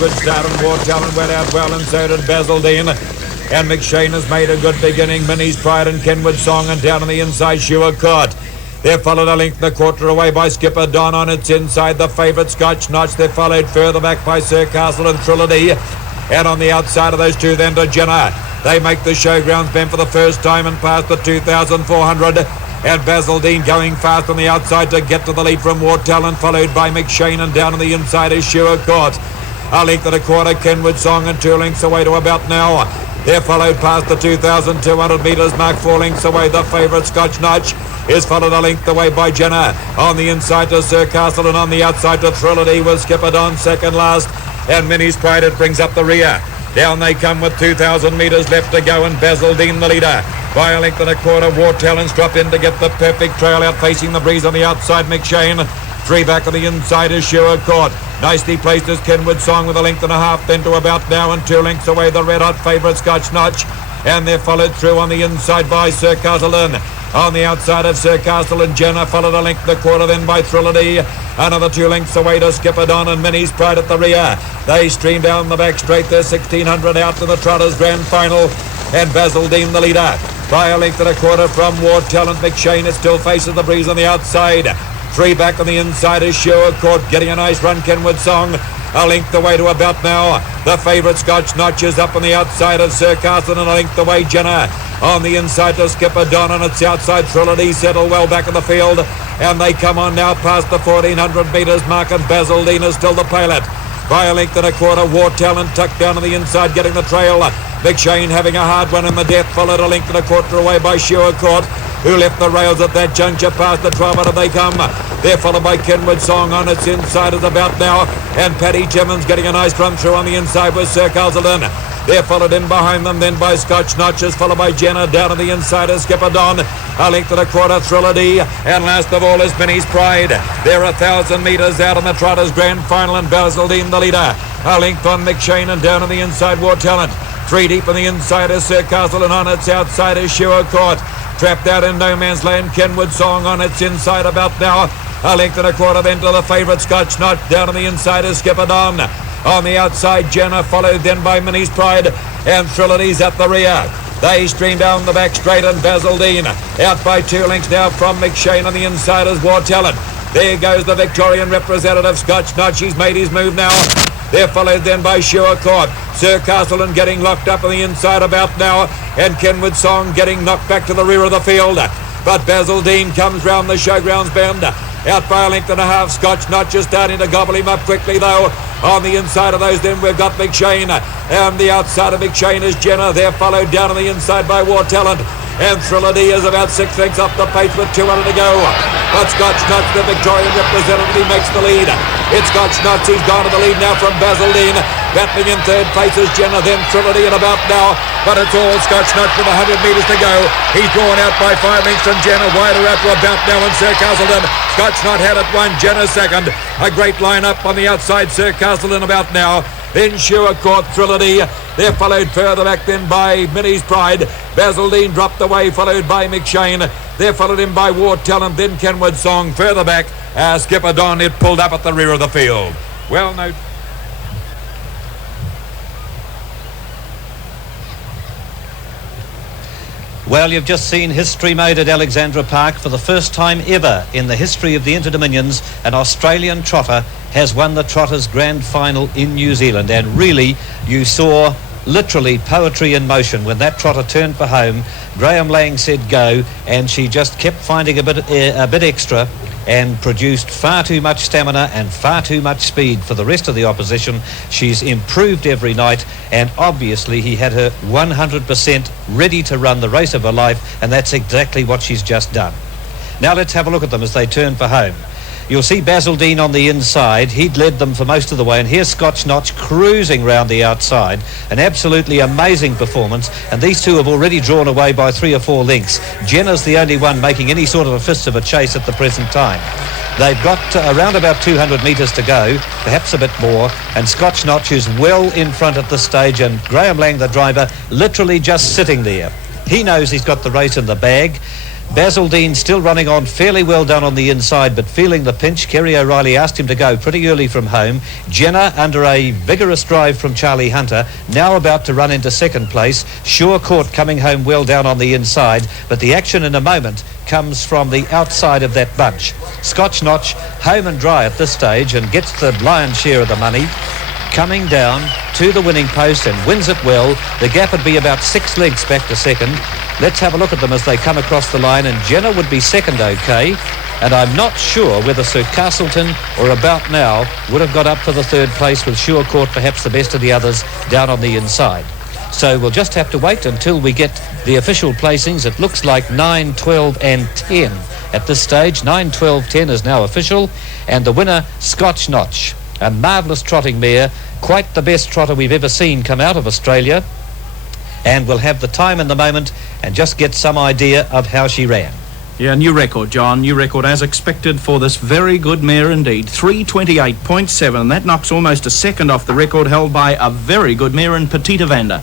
good start, and War Talent went out well, and so did Basildine. And McShane has made a good beginning. Minnie's Pride and Kenwood Song, and down on the inside, Sure Caught. They're followed a length and a quarter away by Skipper Don on its inside. The favourite Scotch Notch. They're followed further back by Sir Castle and Trilogy. And on the outside of those two then to Jenner. They make the showgrounds bend for the first time and pass the 2,400. And Basildine going fast on the outside to get to the lead from War Talent, followed by McShane, and down on the inside is Sure Caught. A length and a quarter, Kenwood Song, and 2 lengths away to about now. They're followed past the 2,200 metres mark, 4 lengths away. The favourite Scotch Notch is followed a length away by Jenner. On the inside to Sir Castle, and on the outside to Trilogy with Skipper Don second last. And Minnie's Pride, it brings up the rear. Down they come with 2,000 metres left to go, and Basildine the leader. By a length and a quarter, War Talents drop in to get the perfect trail out, facing the breeze on the outside, McShane. 3 back on the inside is Sure Caught. Nicely placed is Kenwood Song with a length and a half, then to about now, and 2 lengths away the red hot favourite Scotch Notch. And they're followed through on the inside by Sir Castle. On the outside of Sir Castle and Jenner, followed a length and a quarter then by Trilogy. Another 2 lengths away to Skipper Don, and Minnie's Pride at the rear. They stream down the back straight. They're 1,600 out to the Trotters Grand Final. And Basildine the leader. By a length and a quarter from War Talent, McShane. It still faces the breeze on the outside. 3 back on the inside is Sure Caught, getting a nice run, Kenwood Song. A length away to about now. The favourite Scotch Notch is up on the outside of Sir Castle, and a length away Jenner. On the inside to Skipper Don, on its outside Trilogy settle well back in the field. And they come on now past the 1,400 metres mark, and Basildine is still the pilot. By a length and a quarter, War Talent tucked down on the inside, getting the trail. McShane having a hard one in the death, followed a length and a quarter away by Sure Caught, who left the rails at that juncture. Past the 1,200 they come. They're followed by Kenwood Song on its inside is about now, and Paddy Timmins getting a nice run through on the inside with Sir Calzadon. They're followed in behind them then by Scotch Notches, followed by Jenner. Down on the inside is Skipper Don. A length and a quarter, Trilogy. And last of all is Minnie's Pride. They're 1,000 metres out in the Trotters Grand Final, and Basildine the leader. A length on McShane, and down on the inside War Talent. 3 deep on the inside is Sir Castle, and on its outside is Sure Caught. Trapped out in no man's land, Kenwood Song on its inside about now. A length and a quarter then to the favourite Scotch Notch. Down on the inside is Skipper Don. On the outside, Jenner, followed then by Minnie's Pride, and Trilogy's at the rear. They stream down the back straight, and Basildine out by 2 lengths now from McShane. On the inside is War Talent. There goes the Victorian representative, Scotch Notch. He's made his move now. They're followed then by Sure Caught. Sir Castle getting locked up on the inside about now, and Kenwood Song getting knocked back to the rear of the field. But Basildine comes round the showgrounds bend. Out by a length and a half, Scotch Notch is starting to gobble him up quickly though. On the inside of those then we've got McShane. And the outside of McShane is Jenner. They're followed down on the inside by War Talent. And Trilogy is about 6 lengths off the pace with 200 to go. But Scotch Notch, the Victorian representative, makes the lead. It's Scotch Notch. He's gone to the lead now from Basildine. Battling in third place is Jenner, then Trilogy and about now. But it's all Scotch Notch with 100 metres to go. He's drawn out by 5 lengths from Jenner. Wider out to about now, and Sir Castleton. Scotch Notch had it 1, Jenner second. A great line-up on the outside, Sir Castleton about now. Then Sure Caught, Trilogy. They're followed further back then by Minnie's Pride. Basildine dropped away, followed by McShane. They're followed in by War Talent, then Kenwood Song. Further back, Skipper Don, it pulled up at the rear of the field. Well, no... Well, you've just seen history made at Alexandra Park. For the first time ever in the history of the Inter-Dominions, an Australian trotter has won the Trotters Grand Final in New Zealand. And really, you saw literally poetry in motion when that trotter turned for home. Graham Lang said go, and she just kept finding a bit extra, and produced far too much stamina and far too much speed for the rest of the opposition. She's improved every night, and obviously he had her 100% ready to run the race of her life, and that's exactly what she's just done. Now let's have a look at them as they turn for home. You'll see Basildine on the inside. He'd led them for most of the way, and here's Scotch Notch cruising round the outside. An absolutely amazing performance, and these two have already drawn away by 3 or 4 lengths. Jenner's the only one making any sort of a fist of a chase at the present time. They've got around about 200 metres to go, perhaps a bit more, and Scotch Notch is well in front at this stage, and Graham Lang, the driver, literally just sitting there. He knows he's got the race in the bag. Basildine still running on fairly well down on the inside, but feeling the pinch. Kerry O'Reilly asked him to go pretty early from home. Jenner, under a vigorous drive from Charlie Hunter, now about to run into second place. Sure Court coming home well down on the inside, but the action in a moment comes from the outside of that bunch. Scotch Notch home and dry at this stage and gets the lion's share of the money, coming down to the winning post and wins it well. The gap would be about 6 lengths back to second. Let's have a look at them as they come across the line, and Jenner would be second, okay, and I'm not sure whether Sir Castleton or About Now would have got up for the third place, with Sure Court perhaps the best of the others down on the inside. So we'll just have to wait until we get the official placings. It looks like 9, 12 and 10 at this stage. 9, 12, 10 is now official, and the winner, Scotch Notch, a marvellous trotting mare, quite the best trotter we've ever seen come out of Australia, and we'll have the time in the moment and just get some idea of how she ran. Yeah, new record, John. New record as expected for this very good mare indeed. 3:28.7. That knocks almost a second off the record held by a very good mare in Petite Evander.